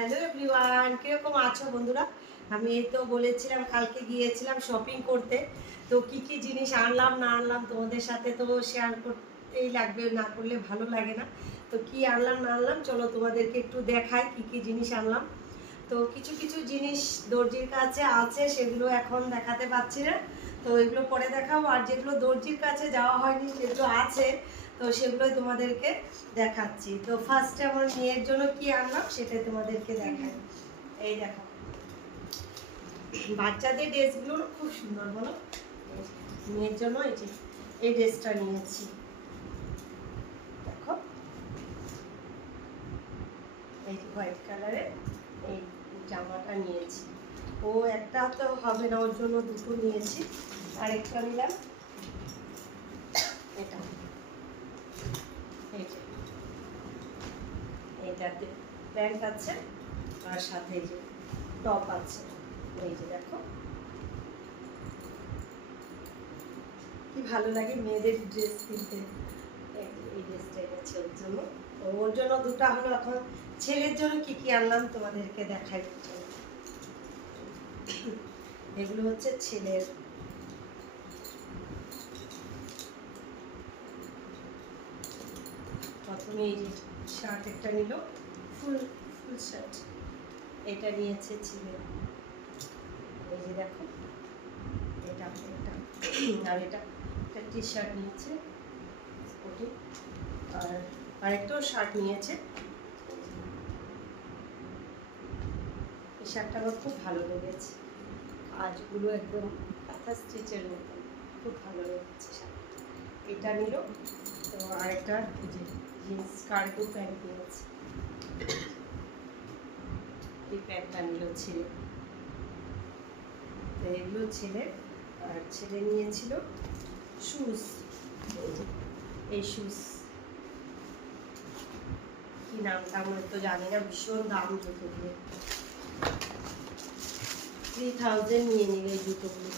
Hello everyone, কিরকম আছো বন্ধুরা? আমি এই তো বলেছিলাম কালকে গিয়েছিলাম শপিং করতে। তো কি কি জিনিস আনলাম না আনলাম তোমাদের সাথে তো শেয়ার করতেই লাগবে, না করলে ভালো লাগে না। তো কি আনলাম না আনলাম চলো তোমাদেরকে একটু দেখাই কি কি জিনিস আনলাম। তো কিছু কিছু জিনিস দর্জির কাছে আছে, সেগুলো এখন দেখাতে পাচ্ছি না। তো এগুলো পরে দেখাবো, আর যেগুলো দর্জির কাছে যাওয়া হয়নি সেগুলো আছে, তো সেগুলোই তোমাদেরকে দেখাচ্ছি। তো ফার্স্টে আমার মেয়ের জন্য কি আনলাম সেটাই তোমাদেরকে দেখাই। এই দেখো, বাচ্চাদের ড্রেসগুলো খুব সুন্দর, বলো? মেয়ের জন্য এই যে এই ড্রেসটা নিয়েছি, দেখো এই হোয়াইট কালারের এই জামাটা নিয়েছি। ও একটা তো হবে না, ওর জন্য দুটো নিয়েছি। আরেকটা নিলাম এটা, এই যে এইটাতে প্যান্ট আছে আর সাথে এই যে টপ আছে। এই যে দেখো কি ভালো লাগে মেয়েদের ড্রেস কিনতে। এই ড্রেসটা এনেছে ওর জন্য, তো ওর জন্য দুটো হলো। এখন ছেলের জন্য কি কি আনলাম তোমাদেরকে দেখাই। এগুলো হচ্ছে ছেলের, প্রথমে এই যে শার্ট একটা নিল, ফুল ফুল শার্ট এটা নিয়েছে ছেলে। এই যে দেখো এটা একটা, আর এটা একটা টি শার্ট নিয়েছে স্পোর্টিং, আর আরেকটাও শার্ট নিয়েছে। এই শার্টটা আমার খুব ভালো লেগেছে, কাজগুলো একদম কাঁথা স্টিচের মতো, খুব ভালো লেগেছে শার্টটা। এটা নিল। তো আরেকটা যে জিন্স কার্গো প্যান্ট নিয়েছে, এই প্যান্টটা নিল ছেলে। তো এগুলো ছেলে, আর ছেলে নিয়েছিল শুজ। এই শুজ কি নামটা আমরা তো জানি না, ভীষণ দাম জুতোগুলো, 3000 নিয়ে নিল এই জুতোগুলো।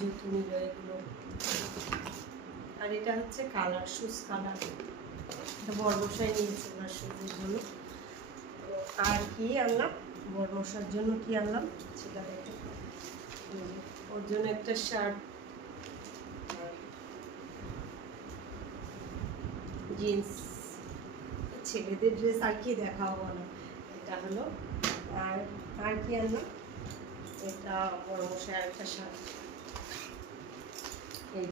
জুতো নিল এগুলো। আর এটা হচ্ছে কালার, শুজ কালার, এটা বড়মশাই নিয়েছে ওনার শুজের জন্য। আর কি আনলাম বড়মশার জন্য, কি আনলাম সেটা দেখো। ওর জন্য একটা শার্ট, জিন্স, ছেলেদের ড্রেস আর কি দেখাও বলো। এটা হলো। আর আর কি আনলাম, এটা বড়মশাই আর একটা শার্ট,